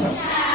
Yeah.